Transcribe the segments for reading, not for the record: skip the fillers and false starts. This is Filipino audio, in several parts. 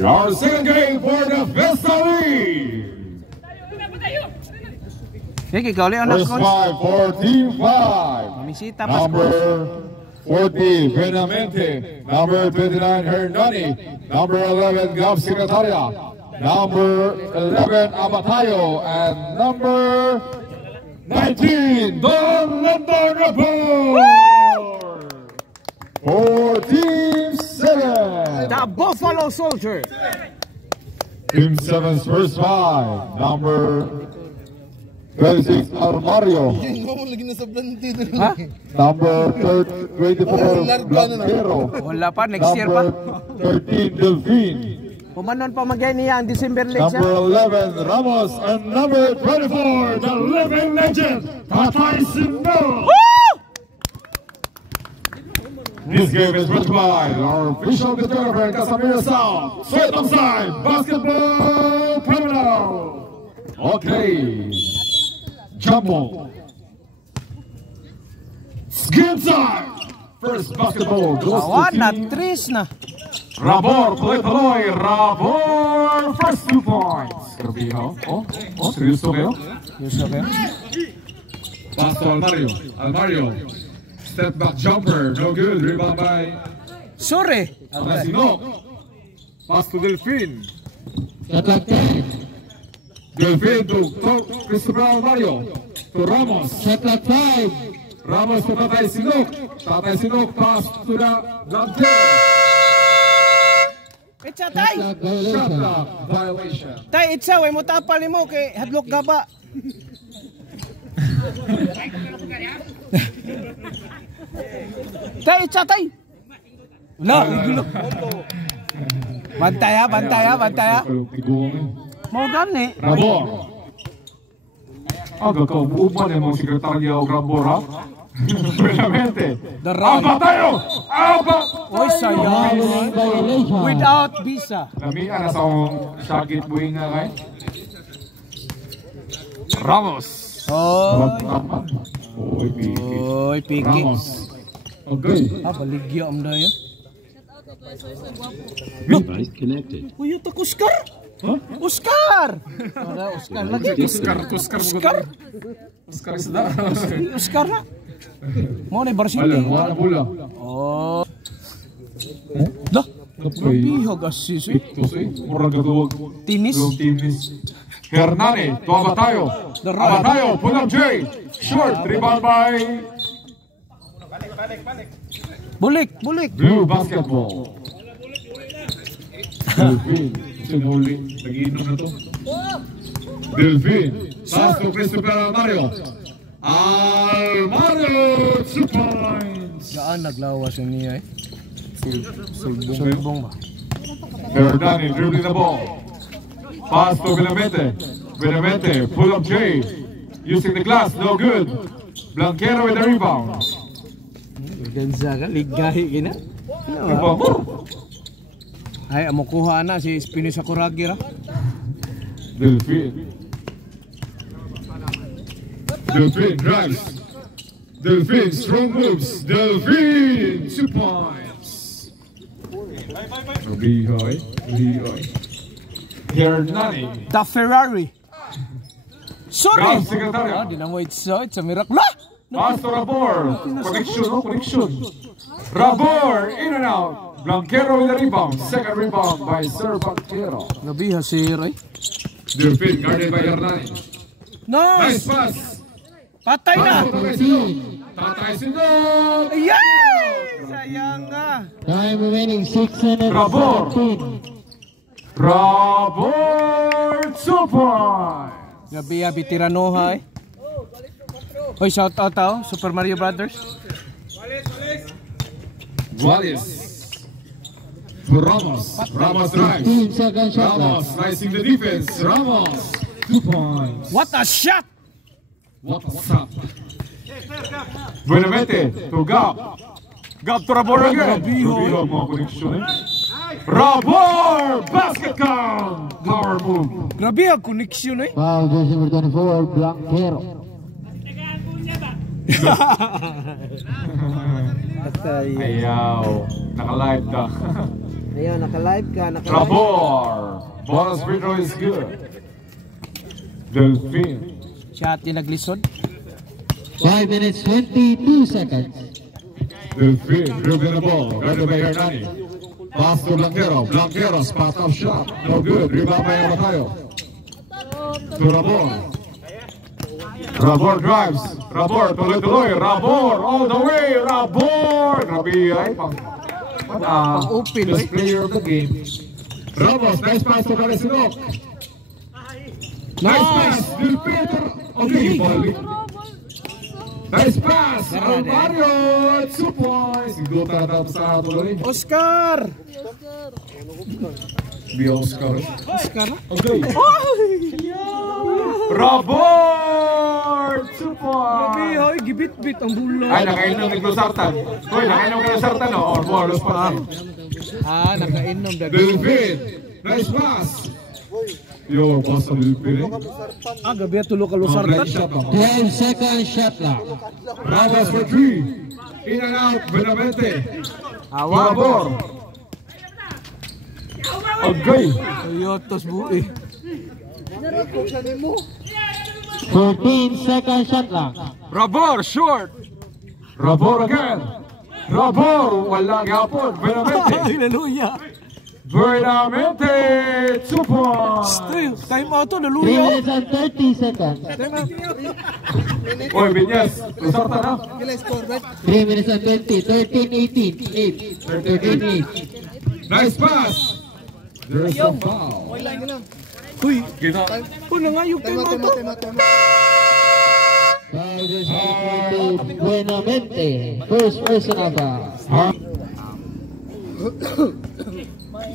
Our second game for the Vista League. First five for Team 5. Number 40, Benamente. Number 29, Hernani. Number 11, Gab Secretaria. Number 11, Abatayo. And number 19, Don Lendon Rapport. For Team 7. The Buffalo Soldier. Team 7's first five. Number 26, Armario. Number 24, Blanquero. Wala pa, next year pa. Number 13, Delfin. Pumanon pa magay niya ang December League. Number 11, Ramos. And number 24, the living legend, Tatay Sindo. This game is brought by our official photographer, Casamiro Sound. Straight offside, basketball criminal. Okay. Jumbo. Skin side. First basketball goes to team. Tris na. Rabor, Paloy, Rabor, first 2 points. Carbijo. Seryoso kayo? Seryoso kayo? Pass to Almario. Step back jumper, no good. Rebound by Sorry. Alasino. Pass to Delfin. Delfin to Christopher Almario. To Ramos. Ramos to Tatay Sinok. Tatay Sinok pass to the Blanquero. Itsa tay. Shot clock violation. Tay, itsa, way mo tapal mo kay hadlok gaba. Tay, itsa tay. No, bantaya. Mo gani. Rabor. Aga ka, upan yung mga sekretarya o Rabor, ha? Veramente. Aba tayo! Oy, sayang. Without visa. Lamian na sa sakit buwing nga kay. Ramos. Oy, piki. Ramos. Okay. Baligya am na yan. Device connected. Uy, ito Oscar. Oscar lagi. Oscar isda. Oscar na. Mo ni Barcini. Wala pula. Oh. Dah. Napihag asis. Ito murag katuwag. Tinis. Hernani, to Abatayo. Pull up J. Short, rebound by Bulik. Blue basketball. Delfin. Sinuli. Nag-inom na to. Delfin. Pass to Christopher Almario. 2 points. Gaan naglawas niya eh. Sulbong ba? Hernani dribbling the ball. Pass to Benamente. Pull up J. Using the glass, no good. Blanquero with the rebound. Gonzaga, ligahi gina. Ay, amo kuha na si Espinosa Corragi ra. Delfin drives. Delfin strong moves. Delfin 2 points. Rihoy. Hernani. The Ferrari. Sorry. Secretary. Di na mo it's a miracle. Pass to Rabor. Connection. Rabor in and out. Blanquero with the rebound. Second rebound by Sir Blanquero. Nabiha si Ray. Delfin guarded by Hernani. Nice pass. Patay na. Tatay Sindo. Yay! Sayang nga. Time remaining 6 minutes. Rabor 2 points. Nabiha Tiranoha eh. Hoy, shout out Super Mario Brothers. Wallace. Ramos drives. 15 seconds shot. Ramos rising the defense. Ramos 2 points. What a shot! What's up? Benamente to Gab to Rabor again. Rabor mga koneksyon eh. Rabor! Basket count! Power move. Grabe ang connection eh. Foul jersey number 24, Blanquero. Ayaw. Naka-live ka. Ayun, naka-live ka, naka-live. Rabor. Bonus free throw is good. Delfin. Shot yung naglisod. 5 minutes 22 seconds. Delfin dribbling the ball. Guarded by Hernani. Pass to Blanquero. Blanquero, spot up shot. No good. Rebound by Abatayo. To Rabor. Rabor drives. Rabor, tuloy-tuloy. Rabor, all the way. Rabor. Grabe ay Open, best player of the game. Ramos, nice pass to Calesinok. Nice pass. Delfin. Okay, ball. Nice pass. Alvario. 2 points. Go tatap sa tuloy. Oscar! Be Oscar. Oscar? Okay. Rabor! 2 points. Grabe, hoy, gibit-bit ang bulo. Ay, nakainom ng Sartan. Hoy, nakainom ka ng Sartan, no? Or more, los pa. Nakainom. Delfin. Nice pass. Yo, pass sa Delfin. Gabi tulo ka lusartan. 12 seconds shot clock. Ramos for 3. In and out, Benavente. Rabor. Okay. Ayotos buhi. 14 seconds shot clock. Rabor, short. Rabor again. Rabor, walang hapon. Benavente. Hallelujah. Benavente, 2 points. Time out to, 3 hallelujah. minutes and 30 seconds. Oy, Vinyas, Lusartan na. 3 minutes and 20. 13-18. 8. 13-8. Nice pass. There's a foul. Uy, Gina. nangayog time out to. Foul is to Buenamente. First personal foul.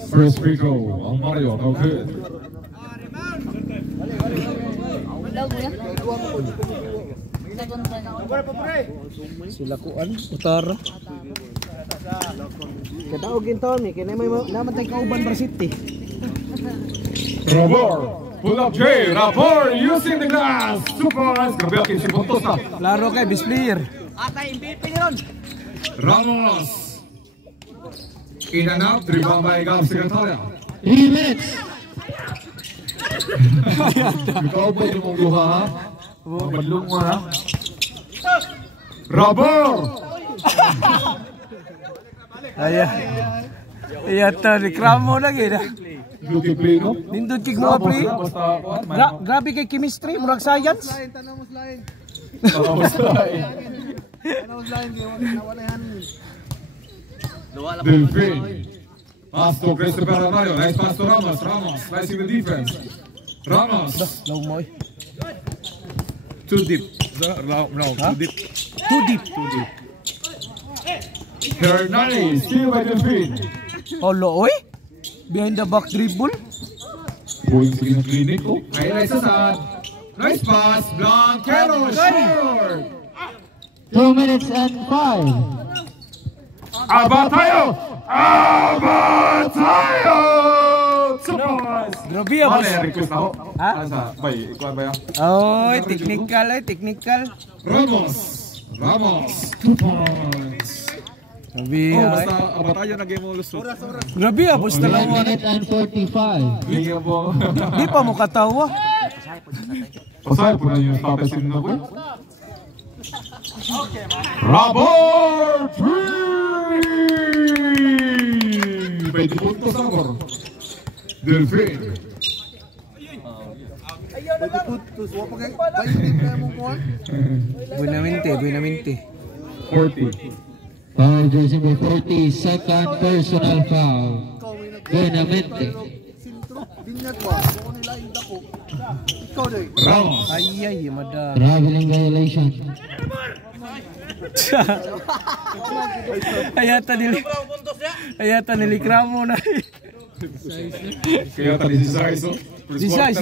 First free throw on Mario, no good. Sila kuan, utara. Kadaog gintaon ni kay may naman tay kauban para City. Rabor, pull up J. Rabor using the glass. 2 points. Grabe, 15 puntos na. Laro kay best player. Ramos. In and out, rebound by Gab Secretaria. 3 minutes. Ikaw ba yung mong luha, ha? Madlong mo, ha? Rabor! Iyata ni Kramo na gina. Luki play, no? Nindot kig mga play. Grabe kay chemistry, murag science. Delfin. Pass to Christopher Arroyo. Nice pass to Ramos. Ramos slicing the defense. Ramos. Low mo. Too deep. Too deep. Too deep. Hernani. Steal by Delfin. Olo oy. Behind the back dribble. Going to the clinic. Oh, highlights asad. Nice pass. Blanquero. Short. 2 minutes and 5. Abatayo! Abatayo! 2 points! Grabe ah, boss. Request ako. Ha? Bay, ikuan ba yan? Oy, technical. Ramos! Ramos! 2 points! Grabe Basta Abatayo na game mo lusot. Grabe ah, boss 1 talaga. minute and 45. Bigyan mo. Di pa mo katawa. Pasay po na yung statusin na ko. Rabor 3! 20 puntos na Rabor. Delfin. Buenamente. 40. Foul jersey number 40. Second personal foul. Buenamente. Ramos. Ay, mada. Traveling violation. Ayata nili Kramo na. Kaya tali si Saiso. Isa.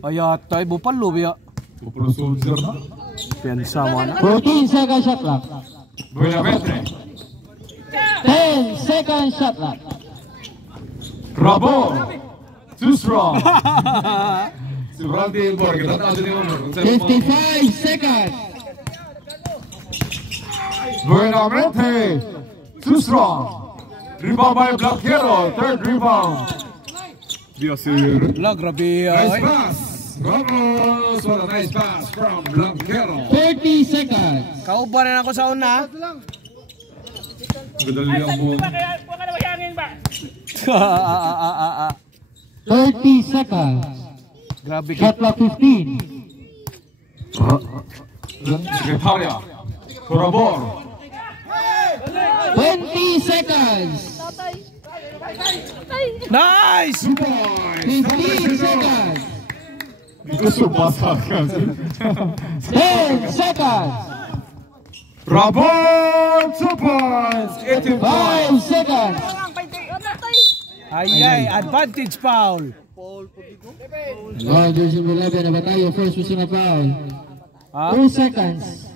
Ayata ibu palo biya. Pro soldier na. Piansa mo na. 14 second shot clock. Buenamente. 10 second shot clock. Rabor. Too strong. Si Randy Elbor, kita tayo din yung 55 seconds. Buenamente. Too strong. Rebound by Blanquero. Third rebound. Diosir. Wala, grabe Nice ay. pass. Ramos. What a nice pass from Blanquero. 30 seconds. Kauban na ako sa una. Gadali ang buong. 30 seconds. Grabe ka. Shot clock 15. Secretaria. Corabor. 20 seconds. Nice! 15 seconds. Gusto basa ka. 10 seconds. Rabon, 2 points. 18 points. 5 seconds. Ay, advantage foul. Oh, jersey number 11 na tayo. First personal foul. Ha? 2 seconds.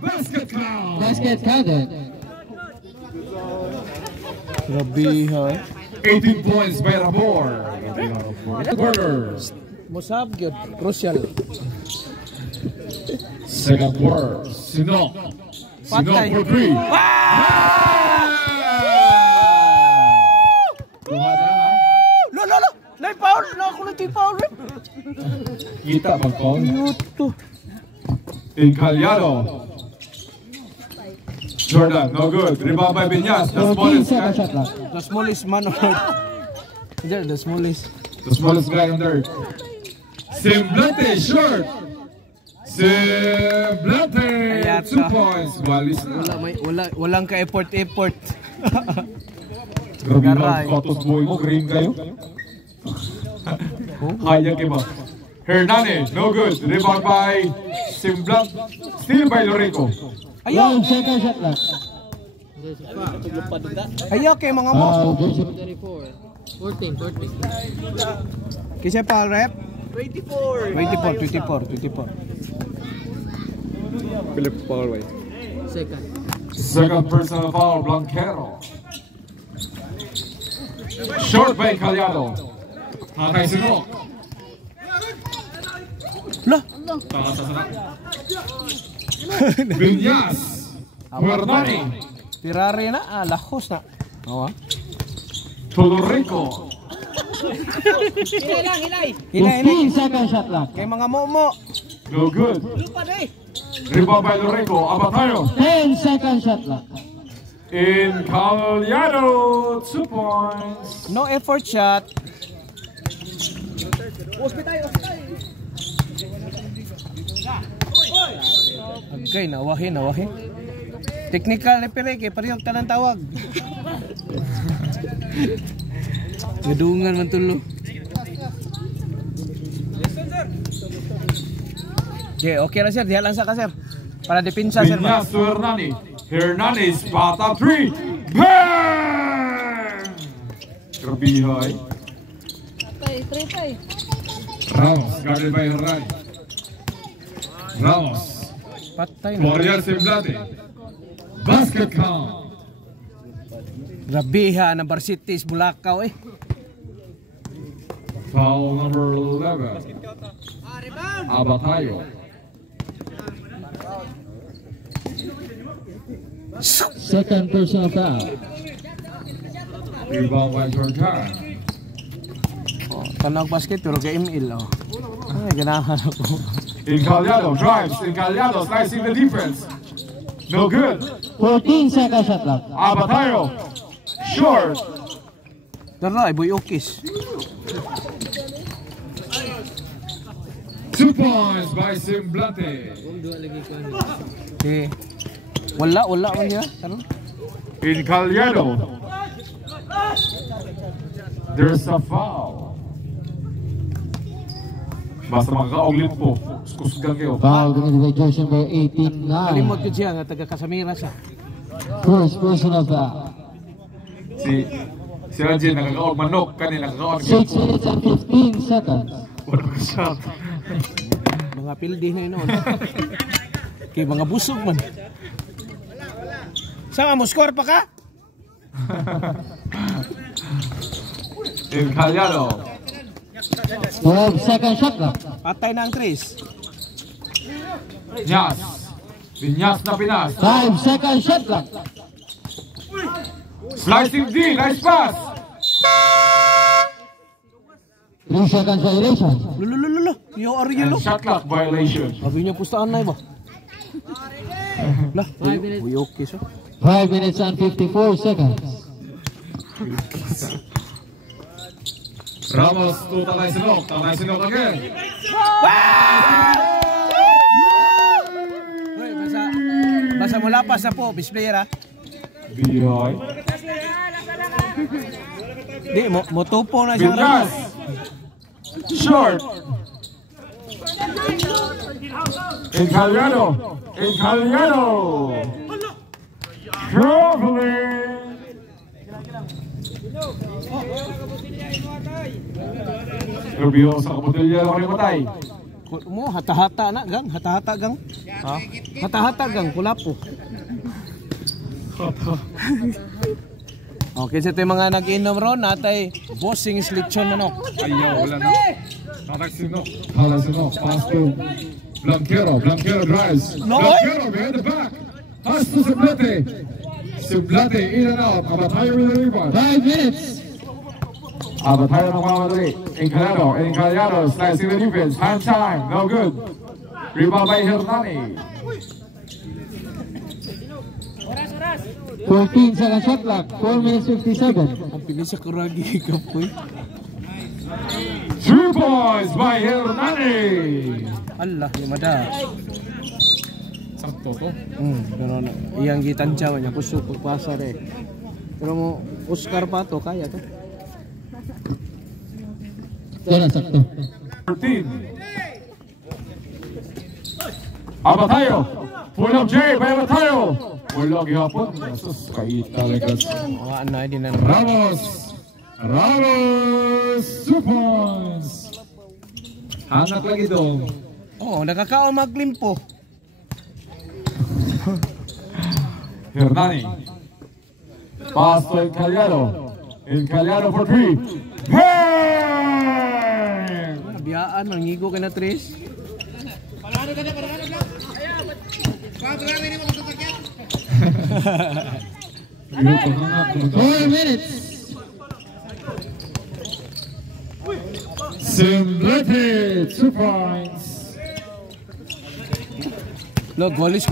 Basket count. Basket counted. Grabe ay. 18 points by Rabor. Quarter. Musab gyud, crucial. Second quarter. Sinok. Sinok Patay. for 3. Lo. Nay foul, na ako nang foul rip. Kita bang Paul? Yuto. Incaliado. Jordan, no good. Rebound by Viñas. The 14 smallest seconds guy. shot clock. The smallest man on earth. There, the smallest. The smallest guy on earth. Semblante, short. Semblante. Ayata. 2 points. Walis na. Walang ka effort. Grabe Garay. na. Kotos boy mo. Green kayo. Hayag iba. Hernandez, no good. Rebound by Semblante. Steal by Loreco. Ayaw! 1 second shot clock. Ayaw kay mga mo. Jersey 14. Kisa pa rep? 24. Philip Paul way. Second. Second personal foul, Blanquero. Short by Caliado. Tatay Sinok. Lah, Viñas. Hernani. Ferrari na, lahos na. Oo. Tolorico. Hilay. 15 second shot clock. Kay mga mo. No good. Rebound by Loreco. Abatayo. 10 second shot clock. In Caliado. 2 points. No effort shot. Okay, nawahin. Technical referee kay parehong talang tawag. Gadungan man tulo. Okay na sir, diha lang sa ka sir. Para depensa sir. Viñas to Hernani. Hernandez. Bata 3. Bang! Grabihay. Ramos. Guarded by Hernani. Ramos. Patay na. Warrior Semblante. Basket count. Grabiha na Barcitis Bulacau eh. Foul number 11. Abatayo. Second personal foul. Rebound by Jordan. Tanawag basket pero kay ML oh. Ay, ganahan ako. Incaliado drives. Incaliado slicing the defense. No good. 14 second shot clock. Abatayo. Short. Daray, boy okis. 2 points by Semblante. Okay. Wala man niya. Taro. Incaliado. There's a foul. Basta makakauglit po. Kusgan kayo. Foul committed by jersey number 18 Kalimot 9. ko siya nga taga Casamira siya. First personal foul. Si Rajin nakakaog manok. Kanina nakakaog. 6 minutes and 15 seconds. Wala ka shot. Mga pildi na yun. Kay mga busog man. Saan mo score pa ka? Incaliado. 12 second shot clock. Patay na ang Chris. Yes. Binyas na Pinas. 5 seconds shot clock. Slicing D, nice pass. 3 seconds violation. Lululululu. Yo Ariel. And shot clock violation. Sabi niya pustaan na ba? Lah, uy okay so. 5 minutes and 54 seconds. Ramos to Tanay Sinok again. Uy, basa mo lapas na po, best player ha. Biroy. Di, mo tupo na siyang Binyas. Ramos. Short. Encaliano. Traveling. Rubio sa kabutilya ako matay. Mo hata-hata na gang, hata-hata gang. Ha? Hata-hata gang kulapo. Okay, sa mga nag-inom ron, natay bossing lechon manok. Ayaw, wala na. Tatak Sinok. Pass to Blanquero drives. Blanquero behind the back. Pass to Sublate in and out. Abatayo with the rebound. 5 minutes. Abatayo ng mamadali. Encaliano slicing the defense. Time. No good. Rebound by Hernani. 14 seconds shot clock. 4 minutes 57. Ang pilis sa kuragi kapoy. 3 points by Hernani. Allah, limada. Sakto to. Pero iyang gitansya niya kusog pagpasa re. Pero mo Oscar pa to kaya to. Ito na, sakto. 13. Abatayo. Pull up J by Abatayo. Wala gihapon. Sus, kait talaga. Wala na, di na. Ramos. 2 points. Hanak lagi dong. Oh, nakakao maglimpo. Hernani. Pass to Encaliano for 3. Bang! Biyaan, mangigo ka na, Tris. 4 minutes. Simblete, 2 points. Look, golis.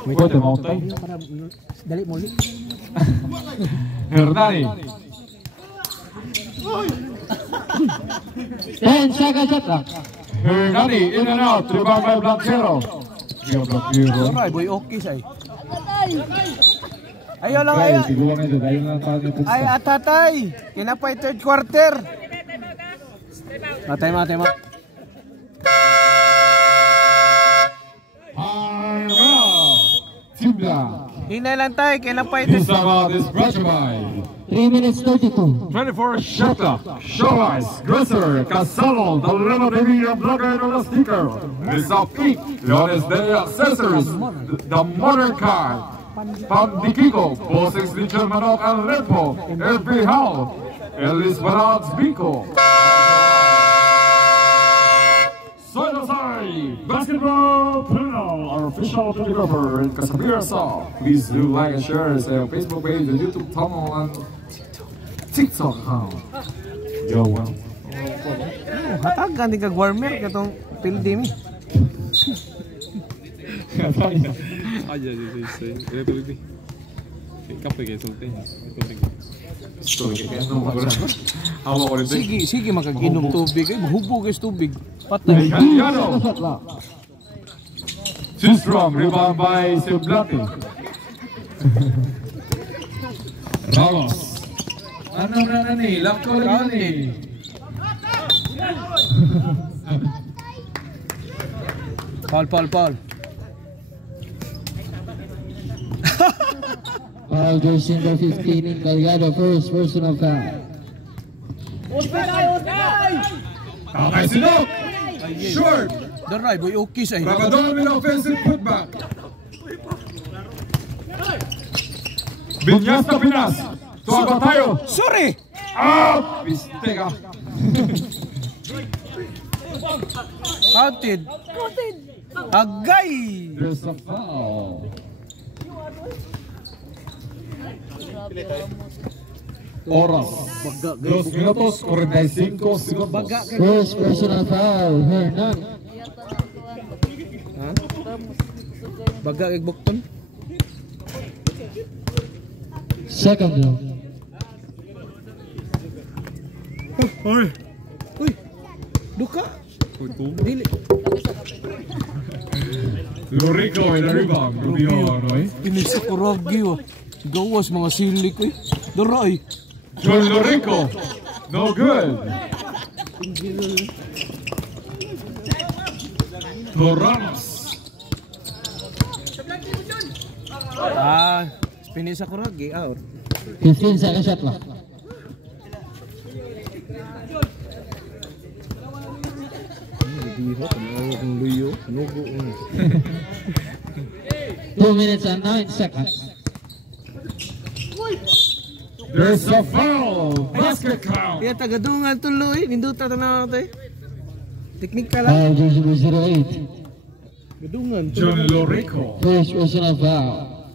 Pwede mauntay. Dali mo ulit. Hernani. 10 seconds shot clock. Hernani in and out. Rebound by Blanquero. Ay, boy, okay say. Ayaw lang, ayaw. Ay, atatay. Kinapay third quarter. Matay. Hinay lang tayo, kinapay third quarter. This brought to you by 3 minutes 32. 24 shot clock. Show ice, Grisser, Casalo, the little baby of blogger and the sticker. Miss of Peak, Leones Deli Accessories, the modern car. Pambikigo, Bosix Lichel Manok and Repo, every house. Ellis Barads Biko. Soy Basketball Panel, our official photographer in Casamira South. Please do like and share us on Facebook page, the YouTube channel, and TikTok account. Yo, well. Hatag ka, hindi kag-warmer katong pildi mi. Sige makag-inom tubig. Mahubog is tubig. Patay. Encaliano. Too strong, rebound by Sublate. Ramos. Ano na ni? Lapko na ni. Paul. Foul jersey number 15 in Calgado, first personal foul. Tatay Sinok. Short. Daray, boy, okay say. Rabadon with offensive putback. Binyas na Pinas. Tuwa tayo. Sorry! Pistega. Counted. Agay! There's a foul. Oras. 2 minutos 45 segundos. First personal foul, Hernan. Ha? Baga kay Bukton. Second round. Uy. Duka. Dili. Lorico in the rebound. Rubio, no? Pinis sa Kuragi oh. Gawas mga silik eh. Daray. John Lorico. No good. Toranos. Pinis sa Kuragi out. 15 second shot clock. Biro, kung luyo, nugo. 2 minutes and 9 seconds. There's a foul. Basket count. Iya tagadungan tuloy, ninduta tanaw natin. Teknika lang. Foul jersey number 08. Gadungan. John Lorico. First personal foul.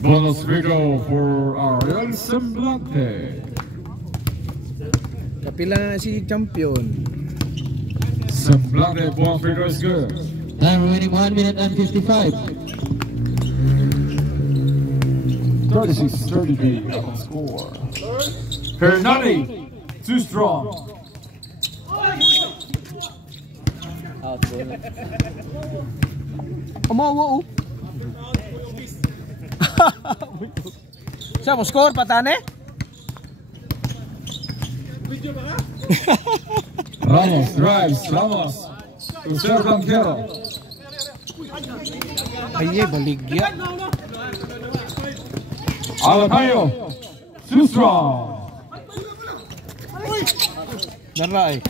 Bonus figure for Ariel Semblante. Kapila na si champion. Semblante bonus figure is good. Time remaining 1 minute and 55. 36-33 on score. Hernani, too strong. Amawa oh. Siya mo score patane? Ramos drives, Ramos to serve Blanquero. Ay, baligya. Alamayo, too strong. Daray.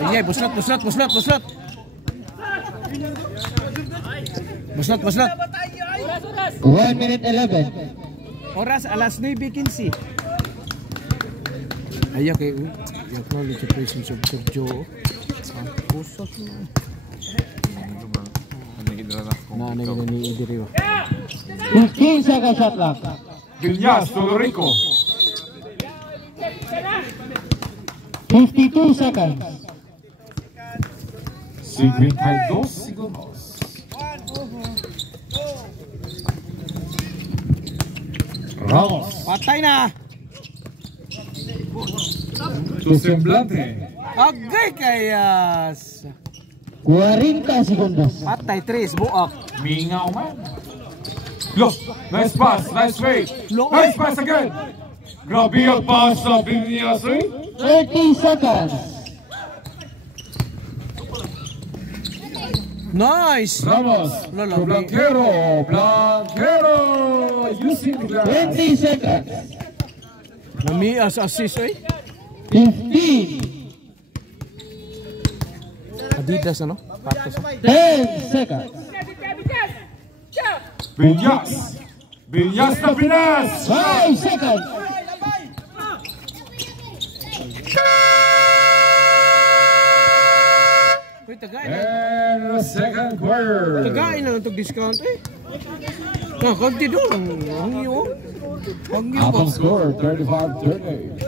Ay, buslot. Buslot. 1 minute 11. Oras alas 9:15. Ay, okay. I-acknowledge the presence of Sergio. Pusat mo. Nanay na ni Idiriwa. 15 second shot clock. Villas to Lorico. 52 seconds. 52 segundos. Ramos Patay na. to Semblante. Agay kayas. 40 segundos. Patay 3 buak. Mingaw man. Look, nice pass, nice fake. Nice pass again. Grabe yung pass sa Villas, eh? 30 seconds. Nice. Ramos Lolo, to Blanquero. Using the glass. 20 seconds. Nami assist eh. 15. Adidas ano? Patos. 10 seconds. Villas na Pinas. 5 seconds. Uy, tagay na. And the second quarter. Tagay na itong discount eh. Konti doon. Hangyo. Atom score, 35-30.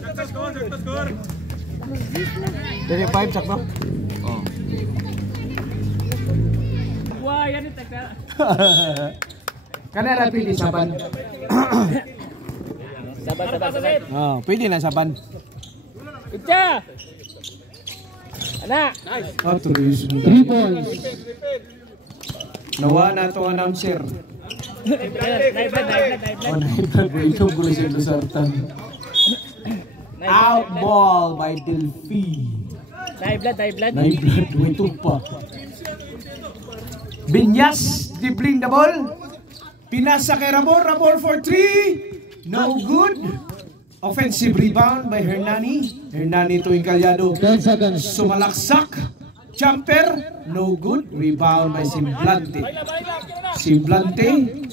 35 sakto. Kanara pili saban. Saban. Oh, pwede na saban. Kutsa! Anak! Nice! 3 points. Nawa na itong announcer. Naibad. Oh, naibad. Ito gulo siya Lusartan. Out ball by Delphi. Naibad. Naibad. Ito pa. Binyas, dibling the ball. Pinasa kay Rabor for 3. No good. Offensive rebound by Hernani. Hernani tuwing kalyado. 10 seconds. Sumalaksak. Jumper. No good. Rebound by Semblante.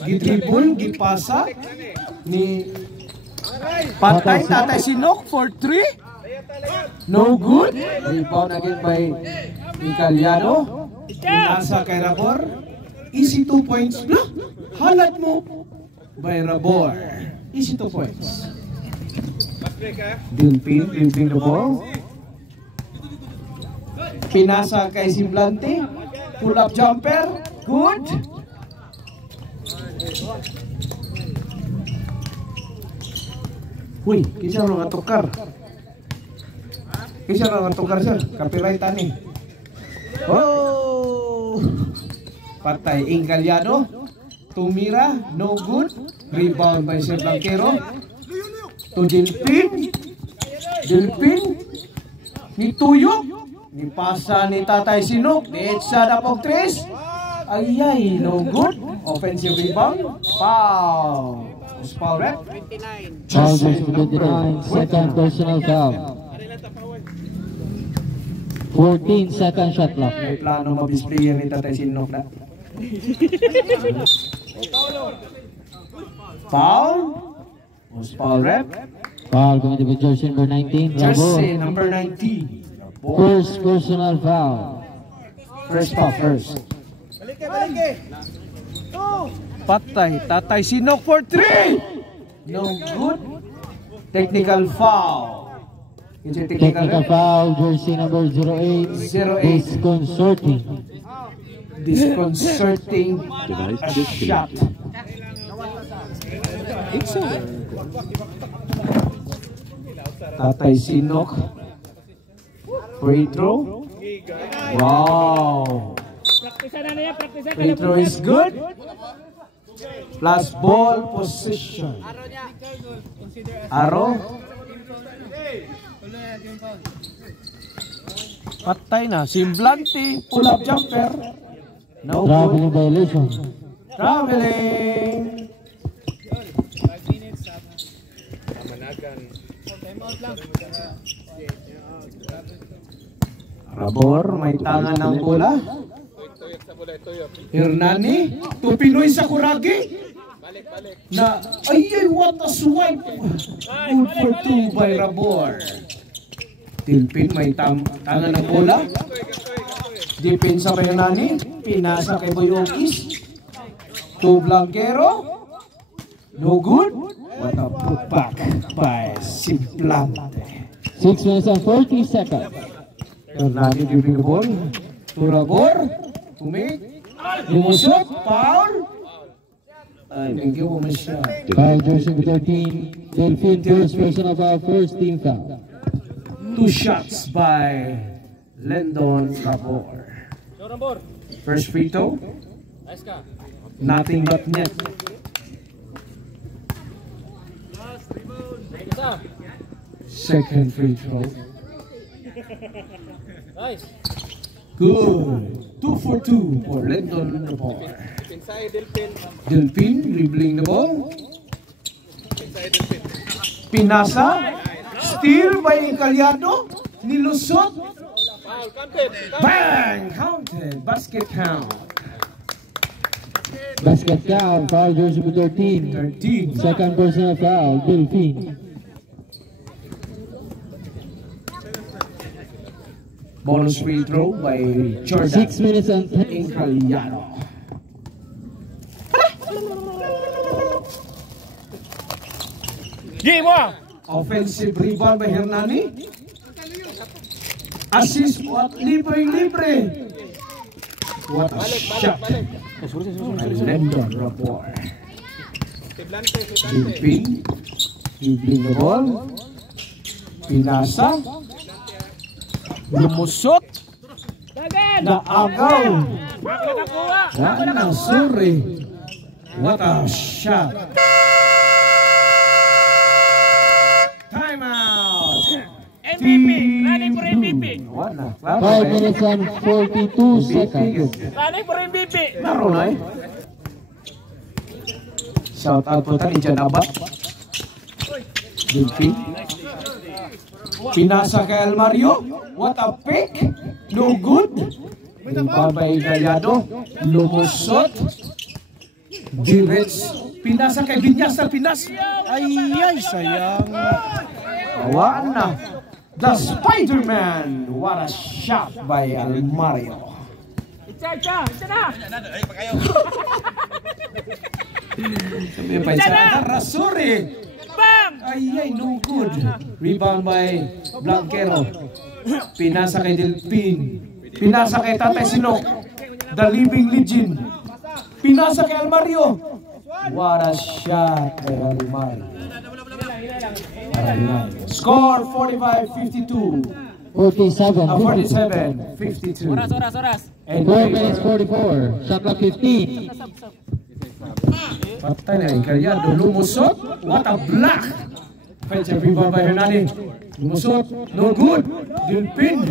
Gidribol, gipasa ni Patay Tatay Sinok for 3. No good. Rebound again by Incaliano. Pinasa kay Rabor. Easy 2 points. Blah! Halat mo by Rabor. Easy 2 points. Dilpin the ball. Pinasa kay Simblante. Pull up jumper. Good. Uy, kisah orang tukar. Kisah orang tukar sir. Copyright ani. Oh. Patay Incaliano. Tumira, no good. Rebound by Sir Blanquero. To Dilpin. Nituyok. Nipasa ni Tatay Sinok. Nietsa na po Tris. Ayay, no good. Offensive rebound. Foul. Foul rep. Foul jersey 29, second personal foul. 14 second shot clock. May plano mabisplayan ni Tatay Sinok na. Foul. Foul rep. Foul going to be jersey number 19, Jersey Rabor. number 19. First personal foul. First foul first. Patay. Tatay Sinok for 3. No good. Technical foul. It's a Technical foul, jersey number 08. 08. Disconcerting a shot. Tatay Sinok. Free throw. Wow. Free throw is good. Plus ball position. Arrow. Patay na. Simblante. Pull up jumper. No good. Traveling violation. Traveling. Rabor, may tangan ng bola. Hernani, to Pinoy Sakuragi. Na, ay, what a swipe. Good for 2 by Rabor. Dilpin, may tangan ng bola. Depensa kay Hernani. Pinasa kay Boyokis. To Blanquero. No good. What a putback by Simplante. 6 minutes and 40 seconds. Hernani giving the ball to Rabor. To make. Lumusot. Foul. Ay, thank you, shot. Foul jersey number 13, Delphine, first personal foul, first team foul. 2 shots by Lendon Rabor. First free throw. Nothing but net. Second free throw. Good. 2 for 2 for Lendon Rabor. Delpin dribbling the ball. Pinasa. Steal by Incaliano. Nilusot. Bang! Counted. Basket count. Basket count, foul jersey number 13. 13. Second personal foul, Delphine. Bonus free throw by Jordan 6 minutes and 10. Incaliano. Game mo! Offensive rebound by Hernani. Assist what? Libre. What a shot. Lendon Rabor. Dilpin. Dribbling the ball. Pinasa. Lumusot. Naagaw. Sorry. What a shot. Timeout. MVP! Running for MVP! 5 minutes and 42 seconds. Running for MVP! Laro na eh. Shout out po tayo dyan Abad. Dilpin. Pinasa kay Almario. What a pick. No good. Babay Gallado. Lumusot. Direts. Pinasa kay Binyas na Pinas. Ay, sayang. Awaan na. The Spider-Man. What a shot by Almario. Isa na. Sabi pa isa. Rasuri. Bam! Ay, no good. Rebound by Blanquero. Pinasa kay Delpin. Pinasa kay Tatay Sinok. The Living Legend. Pinasa kay Almario. What a shot by Almario. Score 45-52. 47. 47-52. Oras. And 4 minutes 44. Shot clock 15. patay na Ikalyado. Lumusot. What a block. Offensive rebound by Hernani. Lumusot. No good. Dilpin.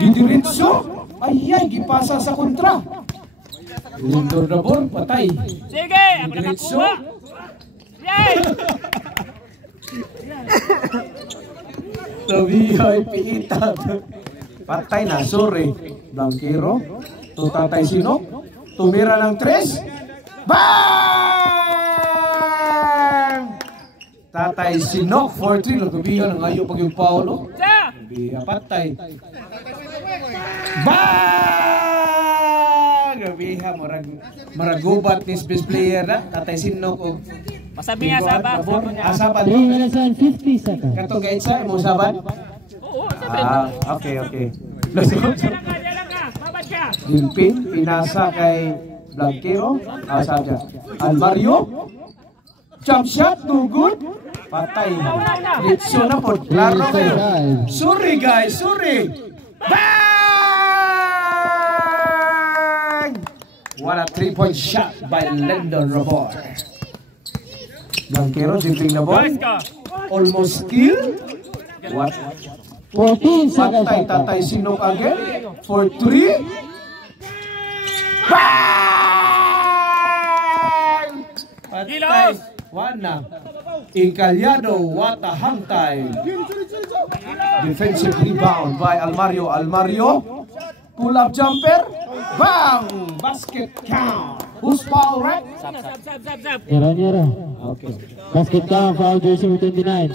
Didiritso. Ayay, gipasa sa kontra. Lindor na ball. Patay. Sige, ang Didiritso. nakakuha. Yay! Tabihay, piitat. Patay na, sorry. Blanquero. Tutatay Sinok. Tumira ng 3. Bang! Tatay Sinok, 4-3. Nagkabihan ang ayaw pag yung Paolo. Sa! Biha, patay. Bang! Gabiha, maragubat ni best player na. Tatay Sinok. Masabi nga sabang. Asaban. 3 minutes and 50 seconds. Kato kahit sa mo saban? Oo, sabi. Okay. Diyan lang ka. Babad ka. Dilpin, pinasa kay Blanquero. Sabi Almario. Jump shot, no good. Patay. Litso na po. Klaro kayo. Sorry guys, sorry. Bang! What a 3-point shot by Lendon Robor. Blanquero, dribbling na ball. Almost kill. What? 14 seconds. Patay, Tatay Sinok again. For 3. Bang! Patay. One na. Ikalyado, what a hang time. Defensive rebound by Almario. Pull-up jumper. Bang! Basket count. Who's foul, right? Sab. Nyara. Okay. Basket count, foul jersey number 29.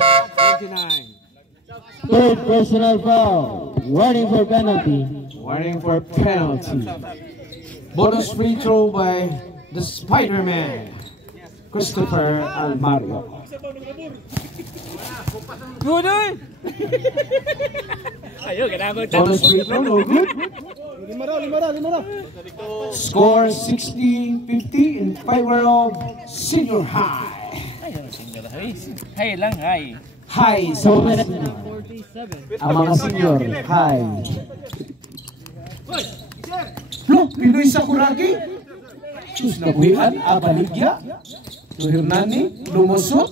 Third personal foul. Warning for penalty. Bonus free throw by the Spider-Man, Christopher Almario. Good, Ayo, kenapa? Bonus free throw, no good. Score 60-50 in favor of Senior High. Hey lang, hey. High sa mga senior. Ang mga senior, high. Look, Pinoy Sakuragi. Sus na buhian, Abaligya. Hernani, lumusot.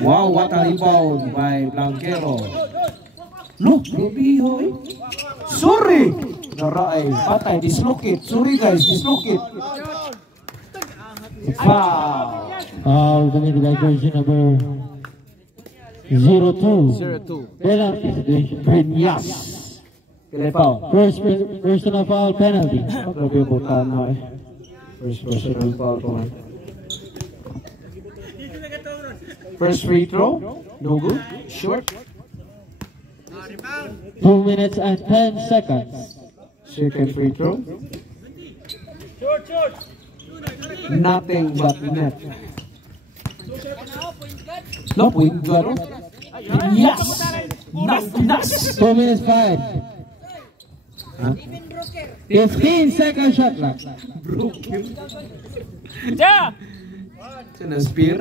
Wow, what a rebound by Blanquero. Look, Rubihoy. Sorry! Naray, patay, dislocate. Sorry guys, dislocate. Foul. Foul committed by jersey number 02. Penalty situation. Yes. Foul. First personal foul penalty. Grabe po tama eh. First personal foul ko man. First free throw. No good. Short. 2 minutes and 10 seconds. Second free throw. Nothing but net. No, point guard. Yes! Nas! 2 minutes 5. 15 seconds shot clock. Sa! Sana spear.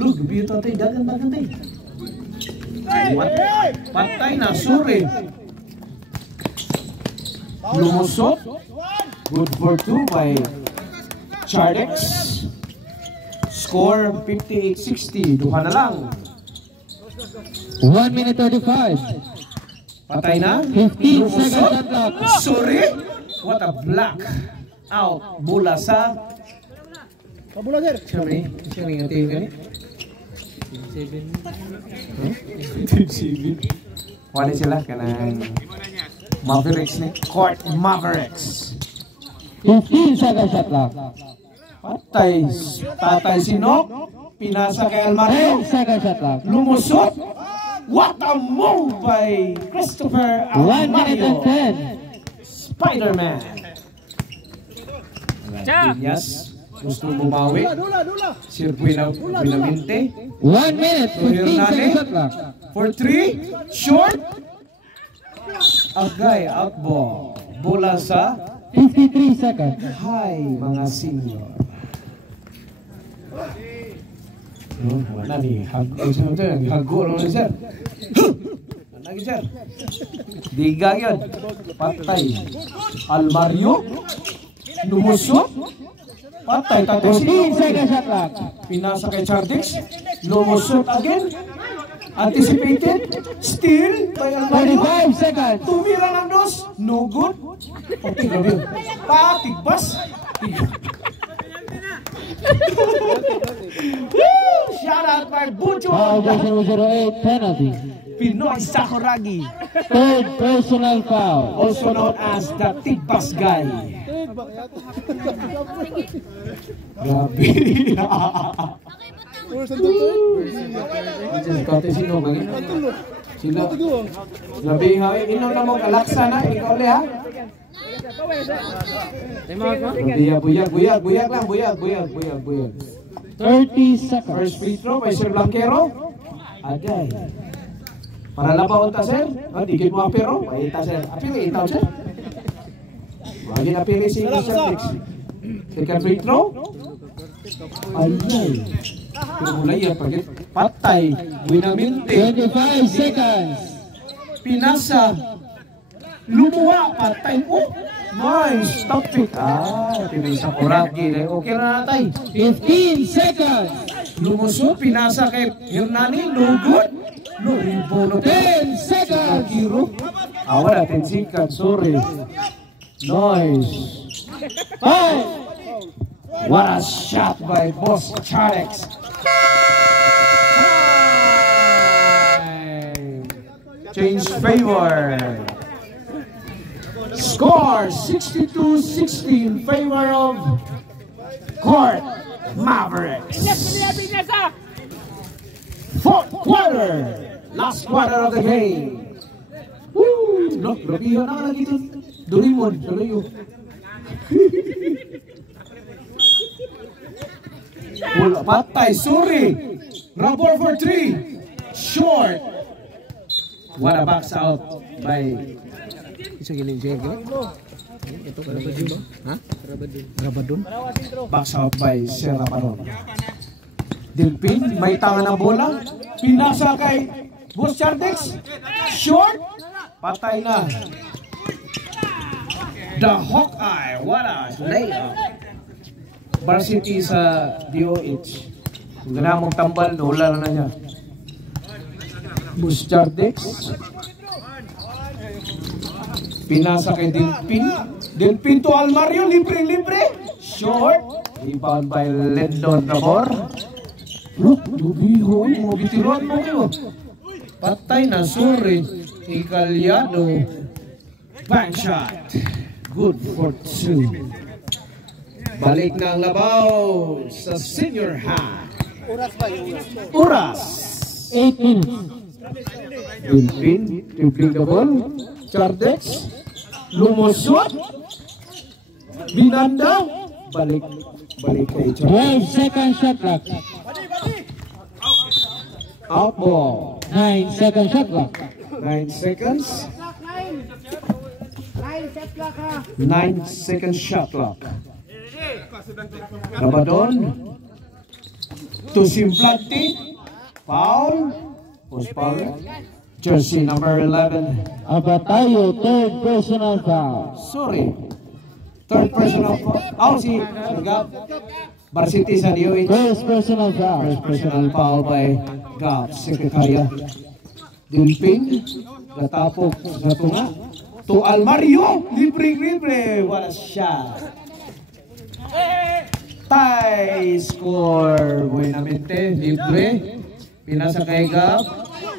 Look, bito tayo. Dagan tayo. What? Patay na, sorry. Lumusot. Good for 2 by Chardex. Score 58-60. Duha na lang. 1 minute 35. Patay na. 15 seconds shot clock. Sorry. What a block. Out. Bola sa. Pabula sir. Siya may ngating gani. 7. Wala sila kanang Mavericks ni. Court Mavericks. 15 seconds shot clock. Patay. Tatay Sinok. Pinasa kay Almario. 10 second shot clock. Lumusot. What a move by Christopher 1 minute and Almario. 10. Spider-Man. Cha! Yes. Gusto bumawi. Sir Buenamente. 1 minute, 15 Hernani. second shot clock. For 3. Short. Agay. Out ball. Bola sa 53 seconds. hi mga senior. Wala ni hago naman sir. Lagi sir. Diga yun. Patay. Almario. Lumusot. Patay. Tatay 14 Sinok. second shot clock. Pinasa kay Chardix. Lumusot again. Anticipated. Steal. By Almario. 45 seconds. Tumira ng dos. No good. Okay, grabe. Patigbas. Shout out by Bucho. Foul version 08 penalty. Pinoy Sakuragi. Third personal foul. Also known as the Tigbas guy. Grabe. Sino ba yun? Sino? Grabe yung hawin. Inom na mong kalaksa na. Ikaw le ha? Buyag lang. Buyag. 30 seconds. First free throw by Sir Blanquero. Agay. Para labaw ta sir. Dikit mo apero. Paita sir. Apili itaw sir. Wagi na pili si Mr. Fix. Second free throw. Ayay. Pero mula yan pagit. Patay. Buenamente. 25 seconds. Pinasa. Lumuwa. Patay. Oh. Nice. Stop it. Pinay sa Kuragi. Okay na natay. 15 seconds. Lumusot. Pinasa kay Hernani. No good. No ribo. 10 seconds. Kiro. Wala 10 seconds. Sorry. Nice. Oh! What a shot by Boss Charex. Change favor. Score 62-60 in favor of Court Mavericks. Fourth quarter. Last quarter of the game. Woo! Look, Rabio na dito. Doraemon, saloyo. Patay, sorry. Rubber for 3. Short. What a box out by box out by Sierra Paron. Dilpin, may tangan ng bola. Pinasa kay Boss Chardix. Short. Patay na. The Hawkeye. What a layup. Varsity sa DOH. Kung gana mong tambal, wala na niya. Boss Chardix. Pinasa kay Dilpin. Dilpin to Almario. Libre. Short. Rebound by Lendon Rabor. Look, lubiho. Mga bitiron mo yun. Patay na, sorry. Ikalyado. Bank shot. Good for 2. Balik na ang labaw sa senior high. Oras. 8 minutes. Dilpin the ball. Chardex. Lumusot. Binanda. Balik kay Chardex. 12 second shot clock. Out ball. 9 second shot clock. 9 seconds. 9 second shot clock. Rabadon. To Simplante. Foul. Post foul. Jersey number 11. Abatayo, third personal foul. Sorry. Third personal foul. Si Gab. Varsity sa DOH. First personal foul. First personal foul by Gab. Secretaria. Dilpin. Natapok sa tunga. To Almario. Libre. What a shot. Tie score. Buenamente. Libre. Pinasa kay Gab.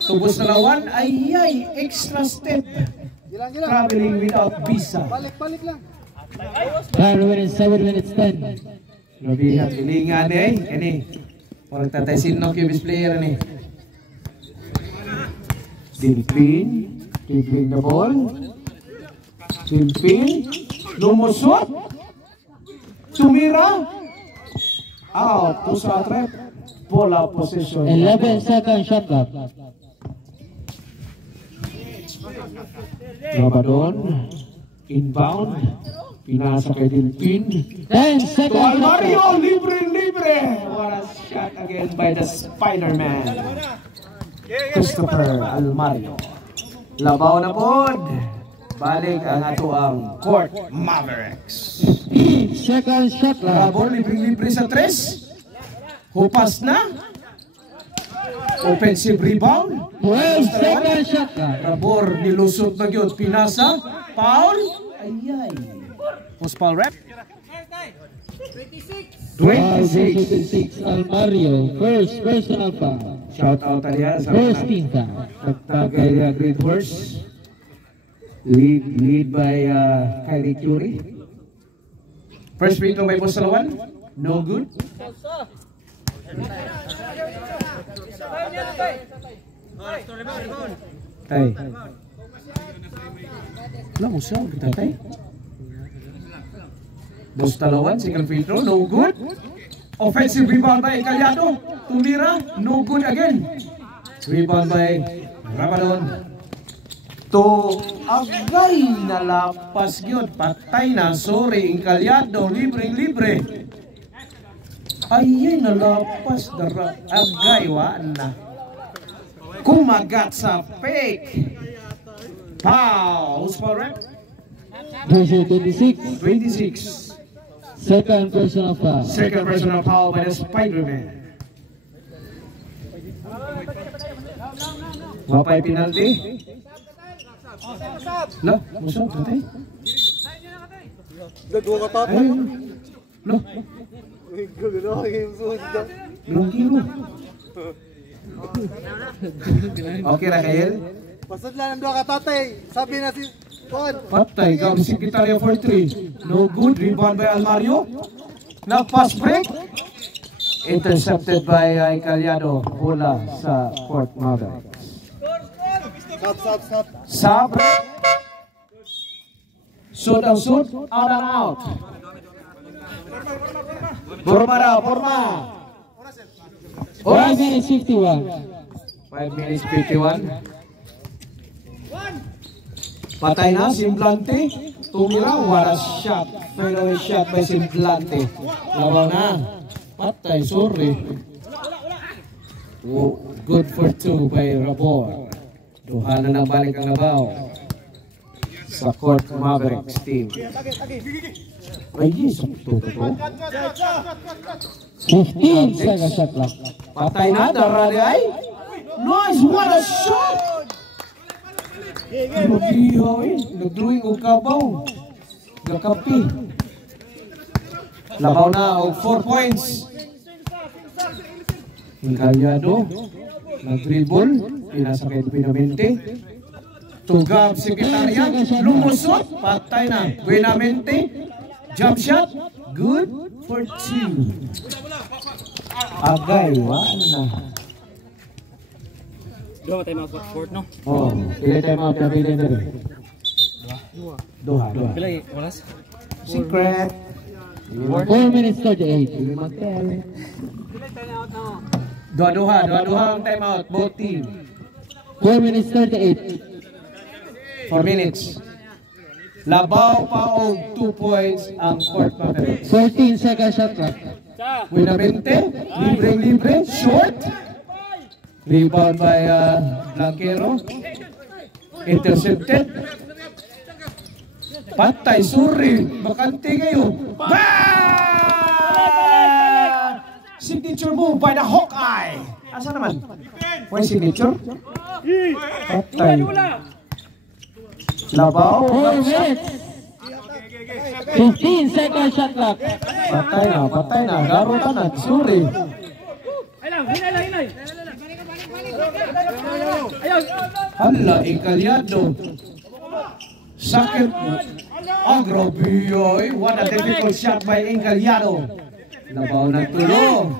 Tubos na lawan. Ay. Extra step. Traveling without visa. Time remaining 7 minutes 10. Nabihat bilingan eh. Kani. Orang tatay sinok yung best player ni. Dilpin. Dilpin the ball. Dilpin. Lumusot. Tumira. Out. Pusa trap. Bola possession. 11 seconds shot clock. Rabadon. Inbound. Pinasa kay Dilpin. 10 To seconds shot Almario. clock. Libre. What a shot again by the Spider-Man. Christopher Almario. Labaw na pod. Balik ang ato ang Court Mavericks. 15 seconds shot clock. Rabor, libre sa 3. Hupas na. Offensive rebound. 12 seconds shot clock. Rabor, nilusot na yun. Pinasa. Foul. Ayay. Post foul rep. 26. Almario, first personal foul. Shout out niya sa First team foul. Pagtagay niya Great Horse. Lead by Kylie Curie. First free throw by Postalawan. No good. Tay. Wala mo siya. Kita tay. Postalawan. Second free throw. No good. Offensive rebound by Calyado. Tumira. No good again. Rebound by Rabadon. To agay na lapas yun. Patay na. Sorry. Calyado. Libre. Ayun na lapas. Agay. Waan na. Kumagat sa fake. Pow. Who's foul rep? Jersey 26. 26. Second personal foul. Second personal foul by the Spider-Man. Mapay penalty. Lo, musok tatay. Ayun. Lo. Lungkiro. Okay na kayo? Pasad lang ang dua ka tatay. Sabi na si Juan. Patay ka si Secretary for 3. No good. Rebound by Almario. Nag-pass break. Intercepted by Calyado. Bola sa Court Mavericks. Stop. Sub. Shoot ang shoot. Out ang out. Forma. 5 minutes 51. 5 minutes 51. Patay na, Simplante. Tumira, what a shot. Fairway shot by Simplante. Labaw na. Patay, sorry. Oh, good for 2 by Rabor. Duha na balik ang labaw sa Court Mavericks team. Ay, sakto ko. 15 seconds shot clock. Patay na, darali ay. Nice, what a shot! Magiyaw eh. Nagdruing o kabaw. Gakapi. Labaw na o 4 points. Calyado. Nag-dribble. Pinasakay Buenamente. Tugab Sekretarya. Lumusot. Patay na. Buenamente. Jump shot. Good for 2. Agay. Wala na. Dua tayo mga short, no? Oh, pilih time out dari dari. Doha. Pila oras? Secret. 4 minutes 38. Doha ang time out both team. 4 minutes 38. 4 minutes. Labaw pa og 2 points ang Court Mavericks. 14 seconds shot clock. Buenamente, libre, short. Rebound by Blanquero. Intercepted. Patay, sorry. Bakante kayo. Signature move by the Hawkeye. Asa naman? May signature? Patay. Labaw. 4 minutes. 15 seconds shot clock. Patay na. Garutan na. Sorry. Hinay. Hala, Calyado. Sakit. Agrobiyoy. What a difficult shot by Calyado. Labaw na tulo.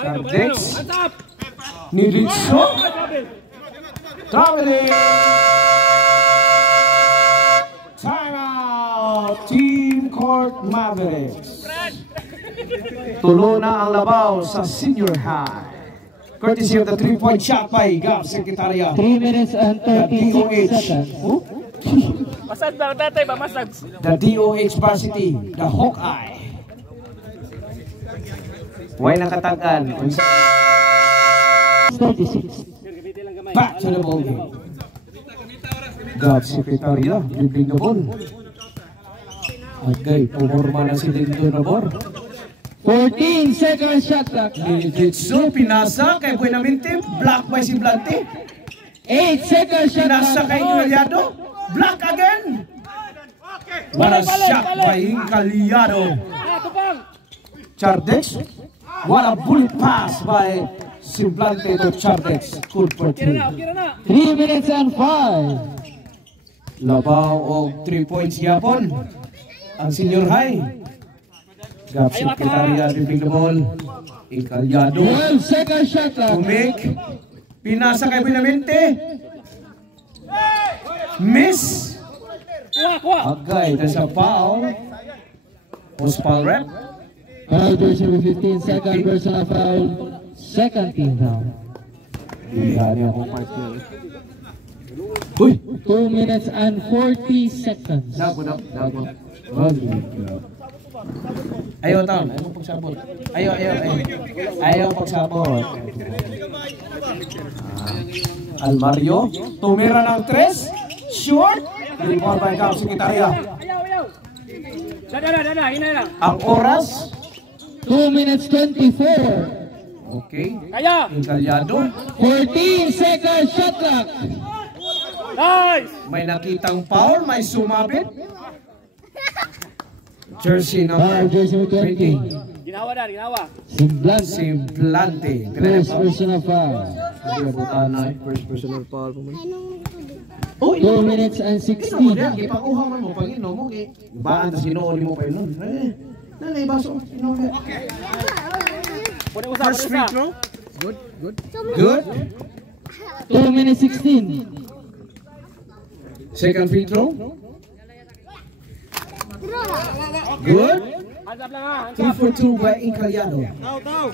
Cardex. Ni Ritso. Traveling. Time out. Team Court Mavericks. Tulo na ang labaw sa senior high. Courtesy of the 3-point shot by Gab Secretariat. 3 minutes and 36 seconds. Masad ba? Tatay ba? Masad. The DOH varsity, the Hawkeye. Way nakatagan. 36. Back to the ball game. Gab Secretariat, dribbling the ball. Agay, pumorma na si Lindo Nabor. 14 seconds shot clock. Jitsu, pinasa kay Buenamente, block by si Blante. 8 seconds shot Pinasa clock. kay Incaliado, block again. What a shot by Incaliado. Chardex, what a bullet pass by si Blante to Chardex. Good for 3. 3 minutes and 5. Labaw o 3 points yapon. Ang senior high. Gab Secretariat dribbling the ball. Incaliado. 12 seconds shot clock. Umik. Pinasa kay Buenamente. Miss. Agay, there's a foul. Post foul rep. Foul jersey number 15, second personal foul. Second team foul. Hindi akong partner. 2 minutes and 40 seconds. Dago. Ayaw taon, ayaw pagsabot. Ayaw pagsabot. Almario, tumira ng 3. Short. Rebound by Gab Secretariat. Dada, hinay lang. Ang oras. 2 minutes 24. Okay. Kaya. Incaliado. 14 seconds shot clock. Nice. May nakitang foul, may sumabit. Jersey Foul number jersey number 20. Ginawa. Simblante. Simblante. First personal foul. First personal foul. 2 minutes and 16. Ipakuha mo, Panginoon mo. Baan na sinuuli mo pa yun. Nanay, baso. First free throw. Good. 2 minutes 16. Second free throw. Good. Hands up lang ha. 3 for 2 by Incaliado. Tao.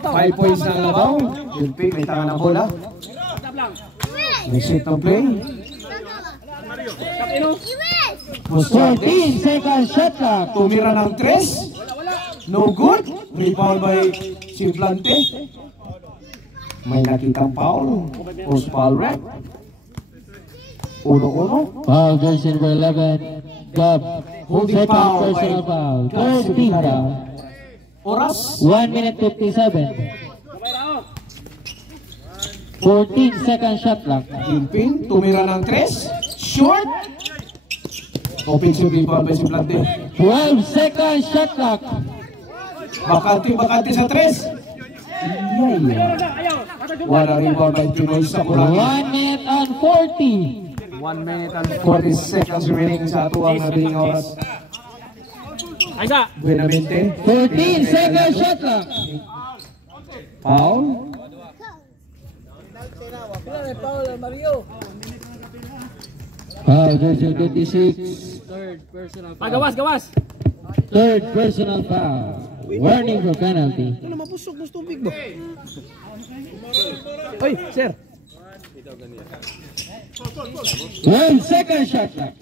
5 points na labaw. Junping, may tanga ng bola. Hands up lang. May shoot ng play. Kapino. 14 seconds shot clock. Tumira ng 3. No good. Rebound by Simblante. May nakitang foul. Post foul rep. 1-1. Foul jersey number 11. Gab. Holding Second foul by personal foul. Gab Third team Secretariat. foul. Oras. 1 minute 57. Kamay na 14 seconds shot clock. Junping, tumira ng 3. Short. Offensive rebound by Simblante. 12 seconds shot clock. Bakante sa 3. Ayaw. Wala rebound by Pinoy Sakuragi. 1 minute and 40. 1 minute and 40 seconds remaining sa atuang nating oras. Aysa. Buenamente. 14 seconds shot clock. Foul. Foul jersey 26. Gawas. Third personal foul. Warning for penalty. Ano mapusok mo tubig ba? Oy, sir. 1 second shot clock.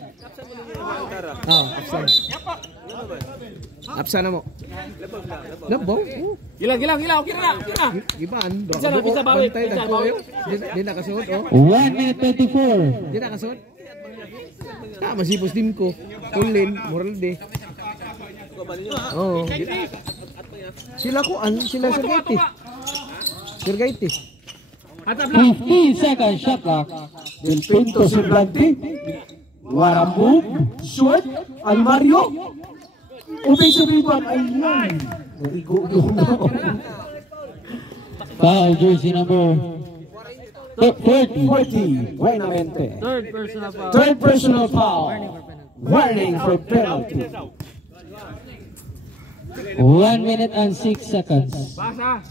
Apsan. Apsan na mo. Labaw? Gilang. Okay na. Gibaan. Pizza bawi. Di na kasuot, oh. 1 minute 24. Di na kasuot. Masipos din ko. Kulin, moral de. Oo. Sila Sir Gaiti. Hands up lang. 15 seconds shot clock. Del Pinto, Simblante. Warambu. Short. Almario. Offensive rebound. Ayan. Foul jersey number 30. 40. Buenamente. Third personal foul. Third personal foul. Warning for penalty. 1 minute and 6 seconds. Basa.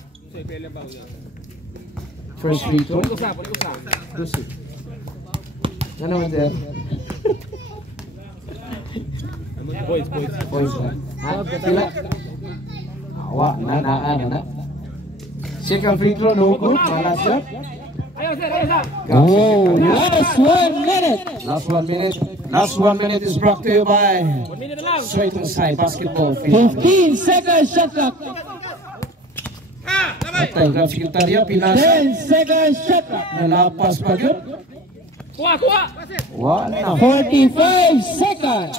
First free throw. Pulik usa. Proceed. Ano naman there? Boys. Points na. Ha? Sila? Awa, na. Second free throw, no good. Last shot. Ayaw, sir. Ayaw, sir. Oh, last 1 minute. Last 1 minute. Last 1 minute is brought to you by 1 minute na lang. Straight Inside Basketball Field. 15 seconds shot clock. Patay, grab sekretarya, pinasa. 10 seconds shot clock. Nalapas pa yun. Kuha. Wala. 45 seconds.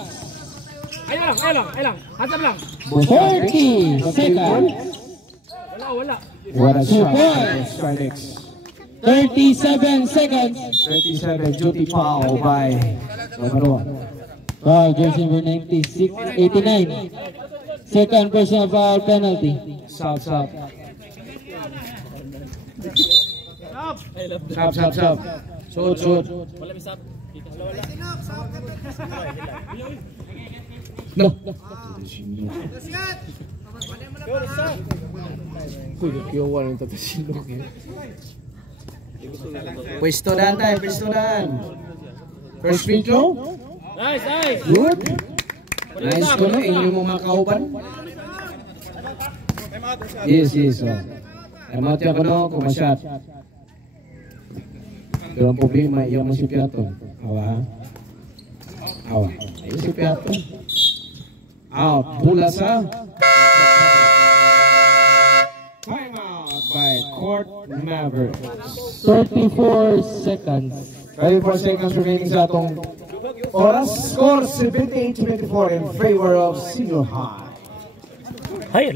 Ayaw lang. Hasap lang. 40 seconds. Wala. What a shot. points. Stridex. 37 seconds. 37, duty foul by number 1. Foul, jersey number 89. Second personal foul penalty. Sub. Sub. Shoot. Wala may sab. No. Pwesto dan. First free throw. Nice. Good. Nice ko no, inyo mo makauban. Yes. Emat ya kono ko masyat. Dalam problema iya masih piato. Awa. Iya si piato. Out, bola sa. Time out by Court Mavericks. 34 seconds. 34 seconds remaining sa atong oras. Score 78-24 in favor of Senior High. Hay.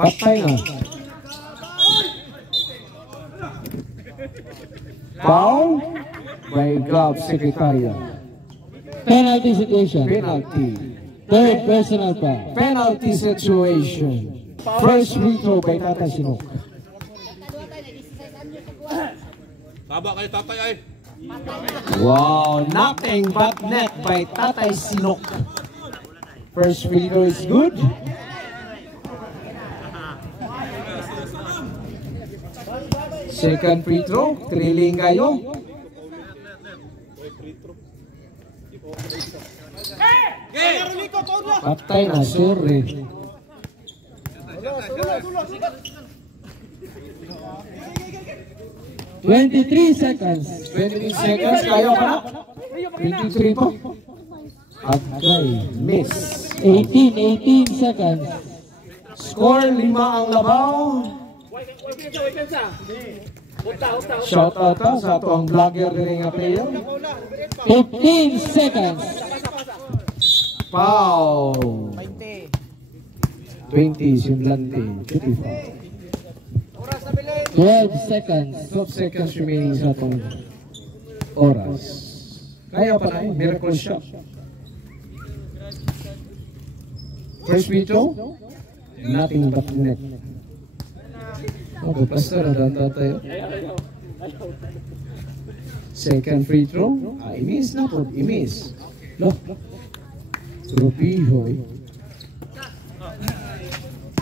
Patay na. Foul by Glove Secretariat. Penalty situation. Penalty. Third personal foul. Penalty situation. First free throw by Tatay Sinok. Taba kayo tatay ay. Wow, nothing but net by Tatay Sinok. First free throw is good. Second free throw, trailing kayo. Patay na, sorry. 23 seconds. 23 seconds, kayo pa na? 23 pa. Agay, miss. 18 seconds. Score, 5 ang labaw. Shout out sa ato ang vlogger din nga player. 15 seconds. Foul. 20, simulante. 12 seconds. 12 seconds remaining sa atong oras. Kaya pa na miracle shot. First free throw, nothing but net. Okay, basta na danta tayo. Second free throw, i-miss na po, i-miss. No, Rupihoy.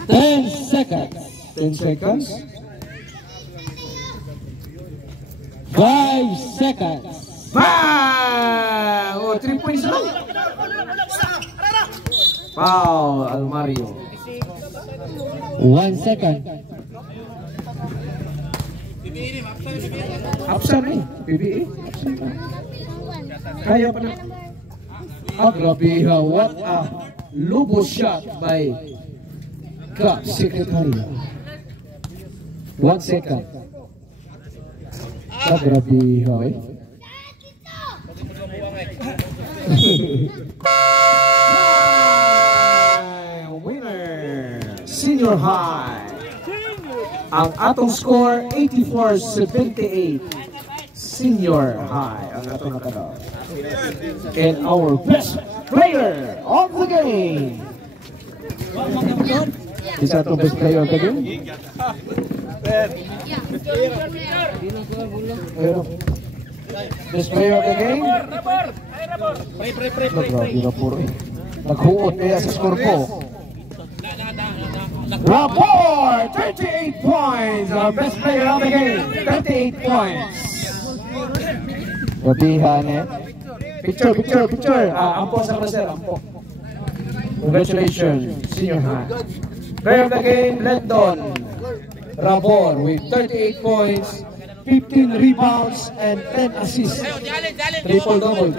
10 seconds. 10 seconds. 5 seconds. Bang! Oh, 3 points lang. Foul, Almario. 1 second. Absan eh, PBA. Kaya pa na. Grabe ha, what a lobo shot by Club Secretary. 1 second. Grabe ha eh. Winner, Senior High. Ang atong score 84-78. Senior High ang atong nakaraw. And our best player of the game. Isa atong best player of the game. Best player of the game. Grabe na puro eh. Maghuot kaya sa score ko. Rapport, 38 points. Our best player of the game, 38 points. Gabihan eh. Picture. Ampo sa sir, ampo. Congratulations, senior high. Player of the game, Lendon Rapport with 38 points, 15 rebounds, and 10 assists. Triple-double.